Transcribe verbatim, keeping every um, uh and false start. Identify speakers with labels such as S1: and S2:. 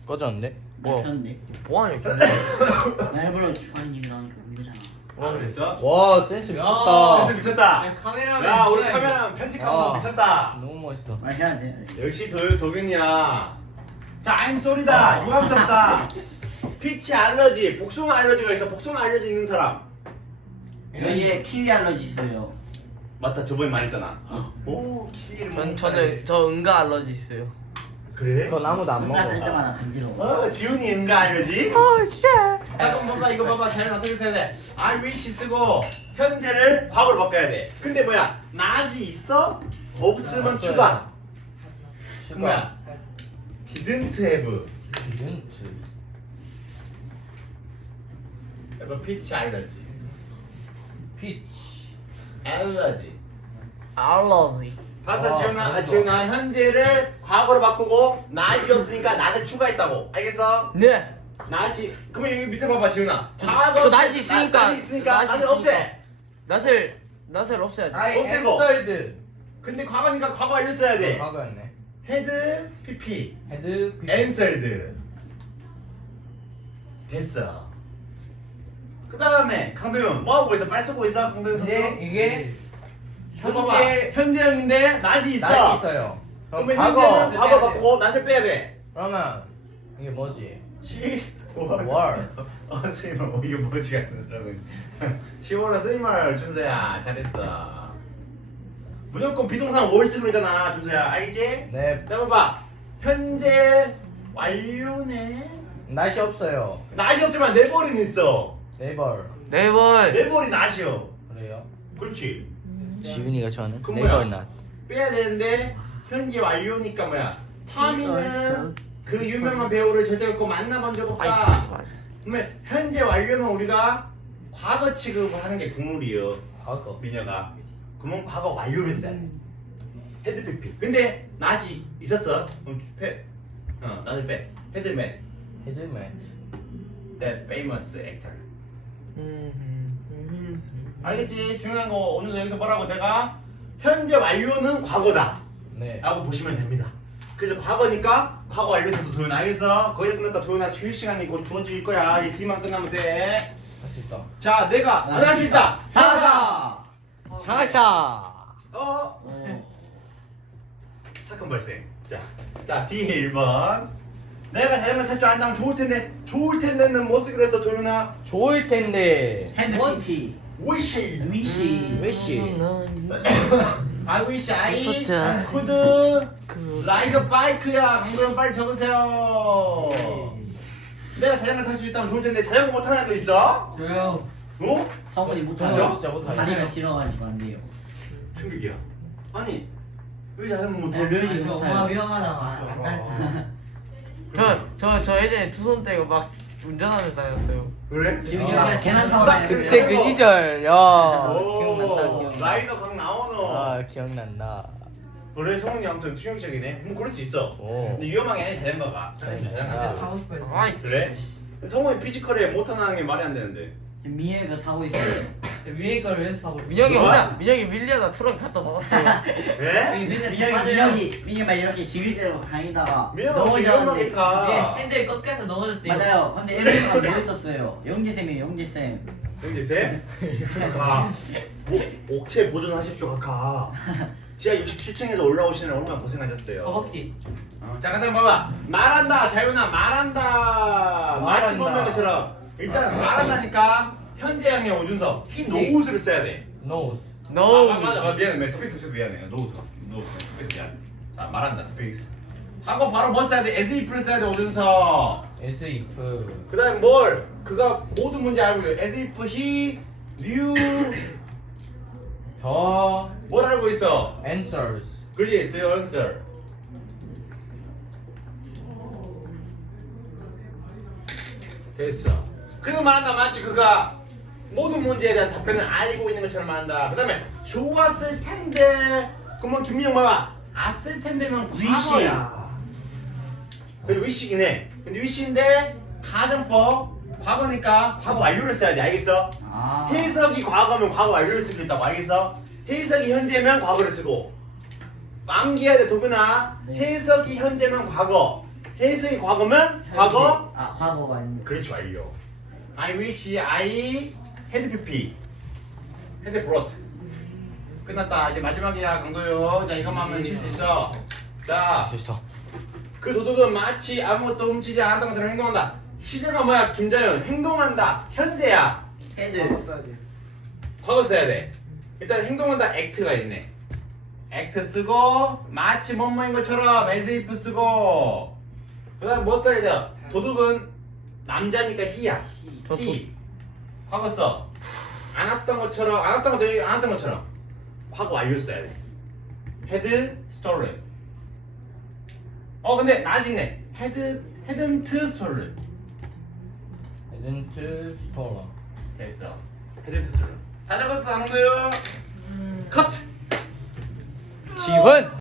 S1: 꺼졌는데?
S2: 나 켰는데.
S1: 뭐하냐 이렇게.
S2: 나 일부러 주관인 집에 나오니까 온 거잖아.
S3: 아 그랬어?
S1: 와 센스 미쳤다.
S3: 센스 미쳤다.
S4: 야, 카메라맨
S3: 야 우리
S4: 뭐야,
S3: 카메라맨 편집 감독
S1: 야.
S3: 미쳤다.
S1: 너무 멋있어.
S2: 말 해야 돼. 해야 돼.
S3: 역시 도, 도균이야. 자, I'm sorry다. 유감스럽다. 피치 알러지, 복숭아 알러지가 있어. 복숭아 알러지 있는 사람.
S2: 여기에 키위 알러지 있어요.
S3: 맞다. 저번에 말했잖아. 오, 키위를
S1: 전
S3: 먹는
S1: 저도
S3: 사람이.
S1: 저 응가 알러지 있어요.
S3: 그래?
S1: 그건 아무도 안
S2: 뭔가
S1: 먹어.
S2: 쓸 때마다 간지러워.
S3: 어, 지훈이 응가 알러지?
S1: 어 쉣.
S3: 자, 그럼 봐봐. 이거 봐봐. 자연 어떻게 써야 돼? I wish 쓰고 현재를 과거로 바꿔야 돼. 근데 뭐야? not이 있어? 없으면
S1: 없어요.
S3: 추가. 그 뭐야? didn't have.
S1: didn't.
S3: 이거 피치 알러지.
S1: 피치.
S3: 알러지.
S1: 알러지.
S3: 봤어,
S1: 아,
S3: 지훈아? 아,
S1: 그런 거.
S3: 지훈아 현재를 과거로 바꾸고 not이 없으니까 not을 추가했다고. 알겠어?
S1: 네.
S3: not이 그러면 여기 밑에 봐봐, 지훈아.
S1: 저-
S3: 과거
S1: 저 not이 있으니까.
S3: not이 있으니까
S1: not이
S3: not을 없애.
S1: 낫을 낫을 없애야지.
S3: I 없애고.
S1: answered.
S3: 근데 과거니까 과거 알려 써야 돼.
S1: 과거였네.
S3: had pp
S1: 헤드. 피치.
S3: answered. 됐어. 그 다음에 강도윤 뭐 하고 있어? 빨리 쓰고 있어, 강도윤 선수.
S1: 이제 이게
S3: 이거 봐봐.
S1: 현재
S3: 현재형인데 not이 있어.
S1: 낫이 있어요. 그럼
S3: 그러면
S1: 과거.
S3: 현재는 과거 바꾸고 not을 빼야 돼.
S1: 그러면 이게 뭐지?
S3: 시
S1: 월.
S3: 어, 스님아, 어, 이게 뭐지 같은 사람은. 시원한 스님말 준서야, 잘했어. 무조건 비동사 월 쓰고 있잖아, 준서야, 알겠지?
S1: 네.
S3: 자, 봐봐. 현재 완료네.
S1: 낫이 없어요.
S3: 낫이 없지만 내 벌이는 있어.
S1: 네이버. 네이버.
S3: 내 벌이 낫이요.
S1: 그래요?
S3: 그렇지.
S1: 지훈이가 좋아하는
S3: 그럼
S1: 네이버
S3: 뭐야?
S1: 낫.
S3: 빼야 되는데 현재 완료니까 뭐야? 타미는 그 유명한 배우를 절대 없고 만나본 적 없다. 그러면 현재 완료면 우리가 과거 취급을 하는 게 국룰이에요.
S1: 과거.
S3: 미녀가. 그러면 과거 완료를 써야 돼. 헤드피피. 근데 낫이 있었어. 그럼 빼. 어, 낫을 빼. 헤드맨.
S1: 헤드맨.
S3: That famous actor. 알겠지? 중요한 거 오늘 여기서 뭐라고 내가 현재 완료는 과거다.
S1: 네.
S3: 라고 보시면 됩니다. 그래서 과거니까 과거 완료 써서 도윤아, 알겠어? 거의 다 끝났다. 도윤아 휴일 시간이 곧 주어질 거야. 이 팀만 끝나면 돼.
S1: 할 수 있다.
S3: 자, 내가 안 할 수 있다.
S2: 사사.
S1: 샤샤.
S3: 어?
S2: 어.
S3: 사건 발생. 자, 자 D 일 번. 내가 잘못할 줄 안다면 좋을 텐데, 좋을 텐데는 뭐 쓰기로 했어, 도윤아?
S1: 좋을 텐데.
S2: 핸드피피.
S3: wish.
S2: 위시.
S1: 위시.
S3: I wish I
S1: 좋다.
S3: could ride a bike야. 강도현 빨리 적으세요. 내가 자전거 탈 수 있다면 좋을 텐데 자전거 못 타는 애도 있어?
S4: 저요.
S3: 어?
S2: 성훈이
S1: 저는
S2: 못하죠?
S1: 진짜 못하죠.
S2: 다리가 길어가지고 안 돼요.
S3: 충격이야. 아니 왜 자전거 못 타?
S2: 네, 르-
S4: 이거 엄마 위험하다고 안 가르쳐.
S1: 저저 저 예전에 두 손 떼고 막 운전하면서 다녔어요.
S3: 그래?
S2: 지금
S4: 아.
S2: 여기가 계단 타고 다니는
S1: 그때 그 시절. 야. 기억난다.
S3: 오,
S1: 기억나.
S3: 라이더 강 나오노.
S1: 아 기억난다.
S3: 그래, 성훈이 아무튼 충격적이네. 뭐 그럴 수 있어.
S1: 오.
S3: 근데 위험한 게 아니야, 자전거가.
S1: 아.
S4: 타고 싶어요.
S1: 아이.
S3: 그래? 성훈이 피지컬에 못하는 게 말이 안 되는데.
S2: 미애가 타고 있어요.
S4: 위에 거를 연습하고 있어요.
S1: 민혁이
S3: 뭐야?
S1: 혼자 민혁이 밀려다 트럭 갖다 박았어요.
S3: 네?
S4: 맨날
S2: 민혁이
S4: 맞아요.
S2: 민혁이 민혁이 막 이렇게 지글지글 다니다가
S3: 민혁아 왜 위험하게 타?
S4: 위에 핸들 꺾여서 넘어졌대요.
S2: 맞아요. 근데 엘리가 누워 있었어요. 영재쌤이에요, 영재쌤.
S3: 형제쌤? 각하 목, 옥체 보존하십시오, 각하. 지하 육십칠 층에서 올라오시는 얼마나 고생하셨어요.
S4: 허벅지.
S3: 어, 자, 가자 봐봐. 말한다, 자윤아, 말한다. 마치
S1: 말한다.
S3: 본명처럼 일단 말한다니까. 현재형의 오준석 흰 노우스를 써야 돼.
S1: Nose.
S3: 아,
S1: No.
S3: 아, 맞아, 아, 미안해, 미안해. 스페이스 스페이스 미안해. 노우스, 노우스, 스페이스 미안. 자, 말한다, 스페이스. 하고 바로 뭐 써야 돼? as if를 써야 돼, 오준석.
S1: S if.
S3: 그다음에 뭘? 그가 모든 문제 알고 있어. as if he knew
S1: 더
S3: 뭘 알고 있어?
S1: answers.
S3: 그렇지, the answer. 됐어. 그거 말한다, 마치 그가 모든 문제에 대한 답변을 알고 있는 것처럼 말한다. 그 다음에 좋았을 텐데. 그러면 김민영 봐봐. as을 텐데면
S2: 위시.
S3: 과거야. 그리고 위시긴 해. 근데 위시인데 가정법 과거니까 과거 완료를 써야 돼. 알겠어?
S2: 아.
S3: 해석이 과거면 과거 완료를 쓸 수 있다고. 알겠어? 해석이 현재면 과거를 쓰고. 암기해야 돼, 도균아.
S2: 네.
S3: 해석이 현재면 과거, 해석이 과거면 과거
S2: 아 과거 완료.
S3: 그렇지 완료. I wish I had pp. had brought. 끝났다. 이제 마지막이야 강도요. 자 이것만 하면 칠 수 있어. 자.
S1: 있어.
S3: 그 도둑은 마치 아무것도 훔치지 않았던 것처럼 행동한다. 시제가 뭐야? 김자연 행동한다. 현재야.
S2: 헤드.
S5: 써야 돼.
S3: 과거 써야 돼. 일단 행동한다 액트가 있네. 액트 쓰고 마치 뭐뭐인 것처럼 as if 쓰고 그 다음 뭐 써야 돼요? 도둑은 남자니까 he야.
S1: 저
S3: he. 과거 써. 안 왔던 것처럼 안 왔던 것처럼 안 왔던 것처럼 과거 완료 써야 돼. had stolen. 어 근데 아직네. had hadn't stolen.
S4: 에덴트 스토어.
S3: 됐어. hadn't stolen. 다 적었어 한도요. 컷.
S1: 지훈.